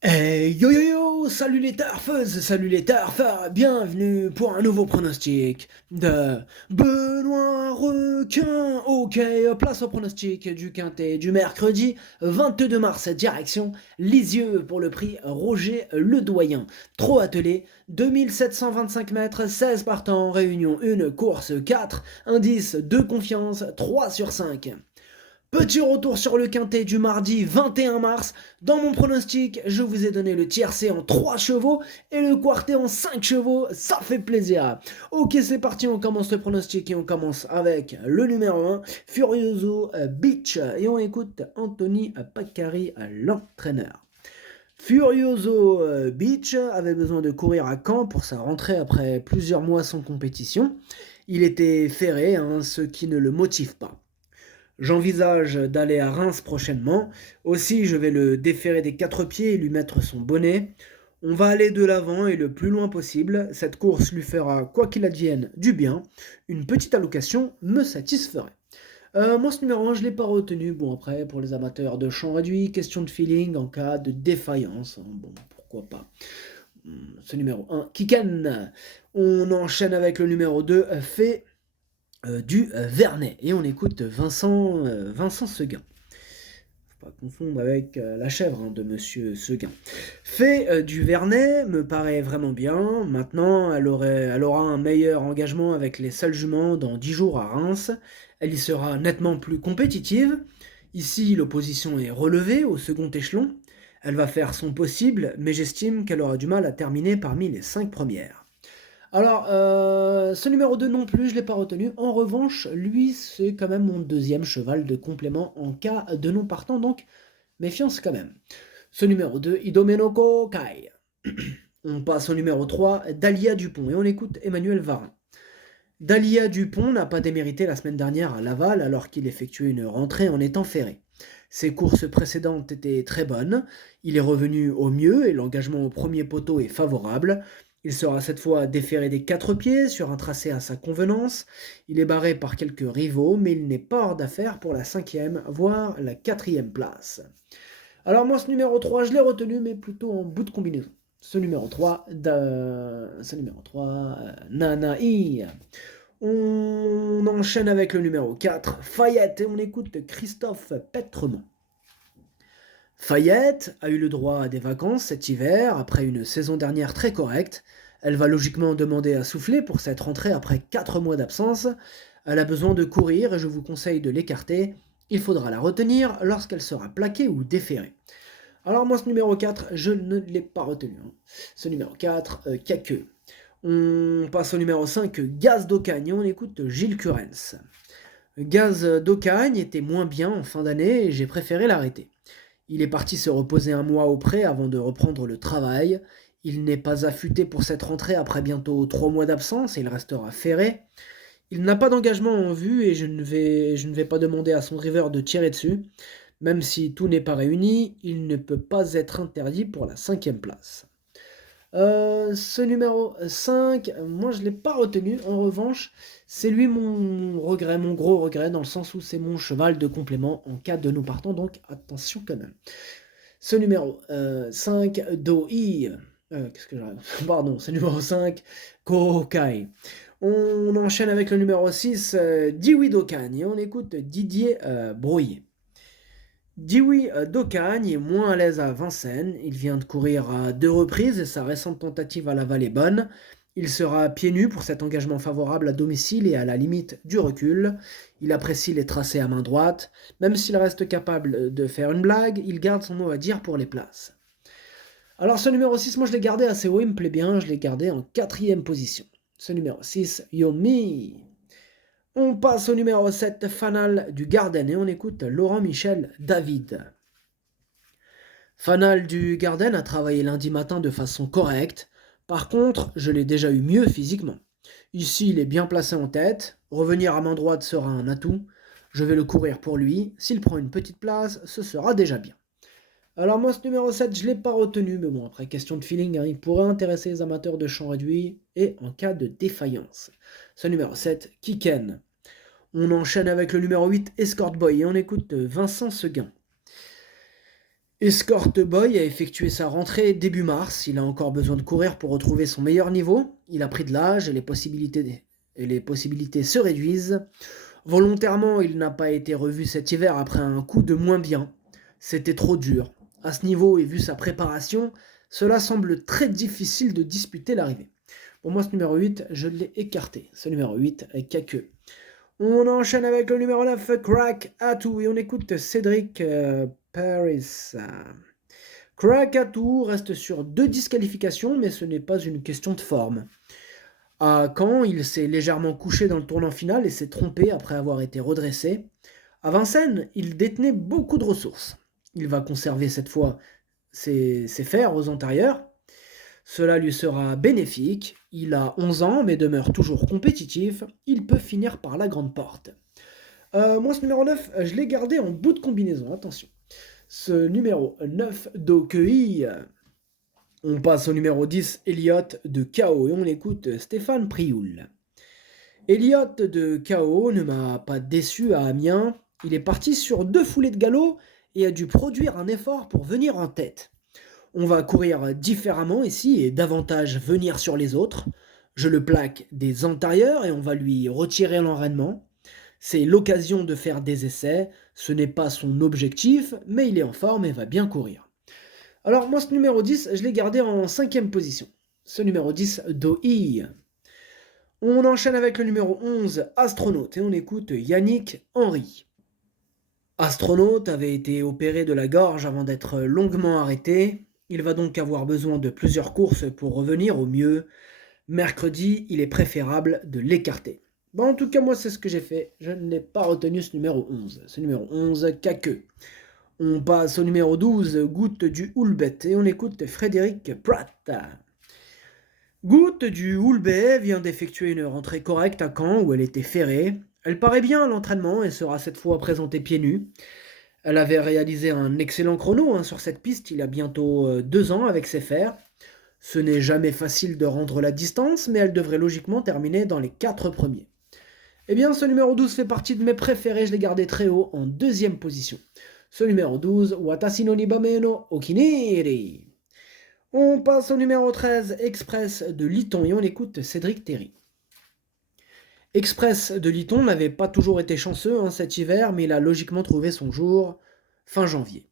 Yo yo yo, salut les turfeuses, salut les turfeurs, bienvenue pour un nouveau pronostic de Benoît Requin. Ok, place au pronostic du quintet du mercredi 22 mars, direction Lisieux pour le prix Roger Ledoyen. Trop attelé, 2725 mètres, 16 partants, réunion 1, course 4, indice de confiance 3 sur 5. Petit retour sur le quintet du mardi 21 mars. Dans mon pronostic, je vous ai donné le tiercé en 3 chevaux et le quartet en 5 chevaux. Ça fait plaisir. Ok, c'est parti, on commence le pronostic et on commence avec le numéro 1, Furioso Beach. Et on écoute Anthony Paccari, l'entraîneur. Furioso Beach avait besoin de courir à Caen pour sa rentrée après plusieurs mois sans compétition. Il était ferré, ce qui ne le motive pas. J'envisage d'aller à Reims prochainement. Aussi, je vais le déférer des 4 pieds et lui mettre son bonnet. On va aller de l'avant et le plus loin possible. Cette course lui fera, quoi qu'il advienne, du bien. Une petite allocation me satisferait. Moi, ce numéro 1, je ne l'ai pas retenu. Bon, après, pour les amateurs de champ réduit, question de feeling en cas de défaillance. Bon, pourquoi pas. Ce numéro 1, Kiken. On enchaîne avec le numéro 2, fait du Vernet. Et on écoute Vincent Seguin. Faut pas confondre avec la chèvre de Monsieur Seguin. Fait du Vernet me paraît vraiment bien. Maintenant, elle aura un meilleur engagement avec les seuls juments dans 10 jours à Reims. Elle y sera nettement plus compétitive. Ici, l'opposition est relevée au second échelon. Elle va faire son possible, mais j'estime qu'elle aura du mal à terminer parmi les 5 premières. Alors, ce numéro 2 non plus, je ne l'ai pas retenu. En revanche, lui, c'est quand même mon deuxième cheval de complément en cas de non partant, donc méfiance quand même. Ce numéro 2, Idomenoko Kai. On passe au numéro 3, Dalia Dupont, et on écoute Emmanuel Varin. Dalia Dupont n'a pas démérité la semaine dernière à Laval alors qu'il effectuait une rentrée en étant ferré. Ses courses précédentes étaient très bonnes, il est revenu au mieux et l'engagement au premier poteau est favorable. Il sera cette fois déféré des 4 pieds sur un tracé à sa convenance. Il est barré par quelques rivaux, mais il n'est pas hors d'affaire pour la 5e, voire la 4e place. Alors moi ce numéro 3, je l'ai retenu, mais plutôt en bout de combinaison. Ce numéro 3, Nanaï. On enchaîne avec le numéro 4, Fayette, et on écoute Christophe Petremont. Fayette a eu le droit à des vacances cet hiver, après une saison dernière très correcte. Elle va logiquement demander à souffler pour cette rentrée après 4 mois d'absence. Elle a besoin de courir et je vous conseille de l'écarter. Il faudra la retenir lorsqu'elle sera plaquée ou déférée. Alors moi ce numéro 4, je ne l'ai pas retenu. Ce numéro 4, Caqueux. On passe au numéro 5, Gaz d'Ocagne, et on écoute Gilles Curens. Gaz d'Ocagne était moins bien en fin d'année et j'ai préféré l'arrêter. Il est parti se reposer un mois auprès avant de reprendre le travail. Il n'est pas affûté pour cette rentrée après bientôt 3 mois d'absence et il restera ferré. Il n'a pas d'engagement en vue et je ne vais pas demander à son driver de tirer dessus. Même si tout n'est pas réuni, il ne peut pas être interdit pour la 5e place. Ce numéro 5, moi je ne l'ai pas retenu. En revanche, c'est lui mon regret, mon gros regret, dans le sens où c'est mon cheval de complément en cas de nous partant, donc attention quand même. Ce numéro 5, Doi. Qu'est-ce que j'ai. Pardon, ce numéro 5, Kokai. On enchaîne avec le numéro 6, Dewey Dokan, et on écoute Didier Brouillet. Dewey Dokagne est moins à l'aise à Vincennes, il vient de courir à 2 reprises et sa récente tentative à Laval est bonne. Il sera pieds nus pour cet engagement favorable à domicile et à la limite du recul. Il apprécie les tracés à main droite. Même s'il reste capable de faire une blague, il garde son mot à dire pour les places. Alors ce numéro 6, moi je l'ai gardé assez haut, il me plaît bien, je l'ai gardé en 4e position. Ce numéro 6, Yomi. On passe au numéro 7, Fanal du Garden, et on écoute Laurent Michel David. Fanal du Garden a travaillé lundi matin de façon correcte. Par contre, je l'ai déjà eu mieux physiquement. Ici, il est bien placé en tête. Revenir à main droite sera un atout. Je vais le courir pour lui. S'il prend une petite place, ce sera déjà bien. Alors moi, ce numéro 7, je ne l'ai pas retenu, mais bon, après, question de feeling, il pourrait intéresser les amateurs de champ réduit et en cas de défaillance. Ce numéro 7, Kiken. On enchaîne avec le numéro 8, Escort Boy, et on écoute Vincent Seguin. Escort Boy a effectué sa rentrée début mars. Il a encore besoin de courir pour retrouver son meilleur niveau. Il a pris de l'âge et les possibilités se réduisent. Volontairement, il n'a pas été revu cet hiver après un coup de moins bien. C'était trop dur. À ce niveau et vu sa préparation, cela semble très difficile de disputer l'arrivée. Pour moi, ce numéro 8, je l'ai écarté. Ce numéro 8, Kake. On enchaîne avec le numéro 9, Crack Atou, et on écoute Cédric Paris. Crack Atou reste sur 2 disqualifications, mais ce n'est pas une question de forme. À Caen, il s'est légèrement couché dans le tournant final et s'est trompé après avoir été redressé. À Vincennes, il détenait beaucoup de ressources. Il va conserver cette fois ses fers aux antérieurs. Cela lui sera bénéfique. Il a 11 ans mais demeure toujours compétitif. Il peut finir par la grande porte. Moi, ce numéro 9, je l'ai gardé en bout de combinaison. Attention. Ce numéro 9 d'Okei. On passe au numéro 10, Elliot de KO, et on écoute Stéphane Prioul. Elliot de KO ne m'a pas déçu à Amiens. Il est parti sur 2 foulées de galop et a dû produire un effort pour venir en tête. On va courir différemment ici et davantage venir sur les autres. Je le plaque des antérieurs et on va lui retirer l'enraînement. C'est l'occasion de faire des essais. Ce n'est pas son objectif, mais il est en forme et va bien courir. Alors moi, ce numéro 10, je l'ai gardé en 5e position. Ce numéro 10, Doi. On enchaîne avec le numéro 11, Astronaute, et on écoute Yannick Henry. Astronaute avait été opéré de la gorge avant d'être longuement arrêté. Il va donc avoir besoin de plusieurs courses pour revenir au mieux. Mercredi, il est préférable de l'écarter. Bon, en tout cas, moi, c'est ce que j'ai fait. Je n'ai pas retenu ce numéro 11. Ce numéro 11, Kake. On passe au numéro 12, Goutte du Houlbet, et on écoute Frédéric Pratt. Goutte du Houlbet vient d'effectuer une rentrée correcte à Caen où elle était ferrée. Elle paraît bien à l'entraînement et sera cette fois présentée pieds nus. Elle avait réalisé un excellent chrono sur cette piste il y a bientôt 2 ans avec ses fers. Ce n'est jamais facile de rendre la distance, mais elle devrait logiquement terminer dans les 4 premiers. Eh bien, ce numéro 12 fait partie de mes préférés, je l'ai gardé très haut en 2e position. Ce numéro 12, Watashi no Nibame no Okiniri. On passe au numéro 13, Express de Lyton, et on écoute Cédric Terry. Express de Lyton n'avait pas toujours été chanceux cet hiver, mais il a logiquement trouvé son jour fin janvier.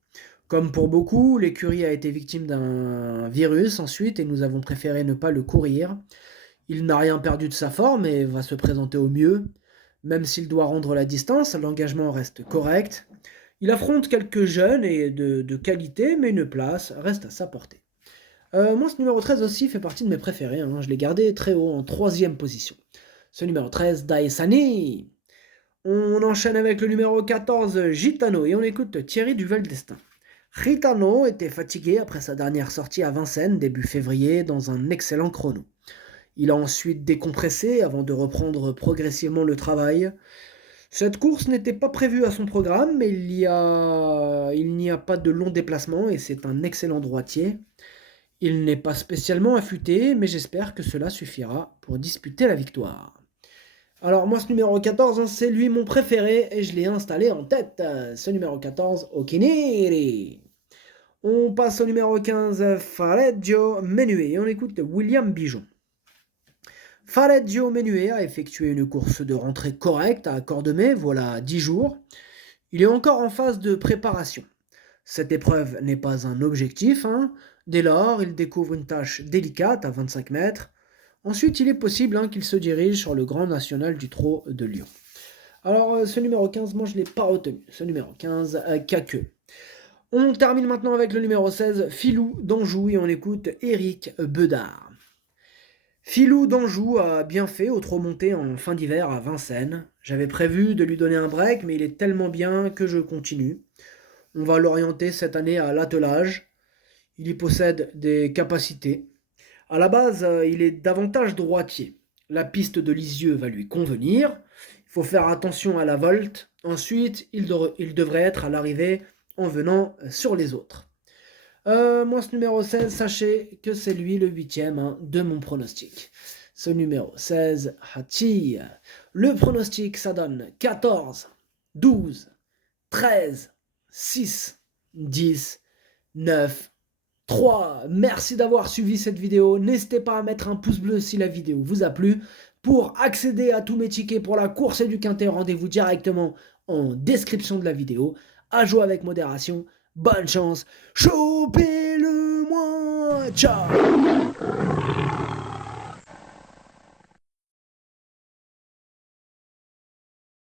Comme pour beaucoup, l'écurie a été victime d'un virus ensuite et nous avons préféré ne pas le courir. Il n'a rien perdu de sa forme et va se présenter au mieux. Même s'il doit rendre la distance, l'engagement reste correct. Il affronte quelques jeunes et de qualité, mais une place reste à sa portée. Moi, ce numéro 13 aussi fait partie de mes préférés. Je l'ai gardé très haut, en 3e position. Ce numéro 13, Daesani. On enchaîne avec le numéro 14, Gitano, et on écoute Thierry Duval d'Estaing. Gitano était fatigué après sa dernière sortie à Vincennes, début février, dans un excellent chrono. Il a ensuite décompressé avant de reprendre progressivement le travail. Cette course n'était pas prévue à son programme, mais il n'y a pas de long déplacement et c'est un excellent droitier. Il n'est pas spécialement affûté, mais j'espère que cela suffira pour disputer la victoire. Alors moi, ce numéro 14, c'est lui mon préféré et je l'ai installé en tête. Ce numéro 14, Okiniri. On passe au numéro 15, Fareggio Menue, et on écoute William Bijon. Fareggio Menue a effectué une course de rentrée correcte à Cordemais, voilà 10 jours. Il est encore en phase de préparation. Cette épreuve n'est pas un objectif, Dès lors, il découvre une tâche délicate à 25 mètres. Ensuite, il est possible qu'il se dirige sur le Grand National du Trot de Lyon. Alors, ce numéro 15, moi, je ne l'ai pas retenu. Ce numéro 15, Kake. On termine maintenant avec le numéro 16, Filou d'Anjou, et on écoute Éric Bedard. Filou d'Anjou a bien fait au trot monté en fin d'hiver à Vincennes. J'avais prévu de lui donner un break, mais il est tellement bien que je continue. On va l'orienter cette année à l'attelage. Il y possède des capacités. À la base, il est davantage droitier. La piste de Lisieux va lui convenir. Il faut faire attention à la volte. Ensuite, il devrait être à l'arrivée en venant sur les autres. Moi, ce numéro 16, sachez que c'est lui le 8e de mon pronostic. Ce numéro 16, Hachi. Le pronostic, ça donne 14, 12, 13, 6, 10, 9, 3. Merci d'avoir suivi cette vidéo. N'hésitez pas à mettre un pouce bleu si la vidéo vous a plu. Pour accéder à tous mes tickets pour la course et du quintet, rendez-vous directement en description de la vidéo. À jouer avec modération. Bonne chance. Chopez-le moi. Ciao.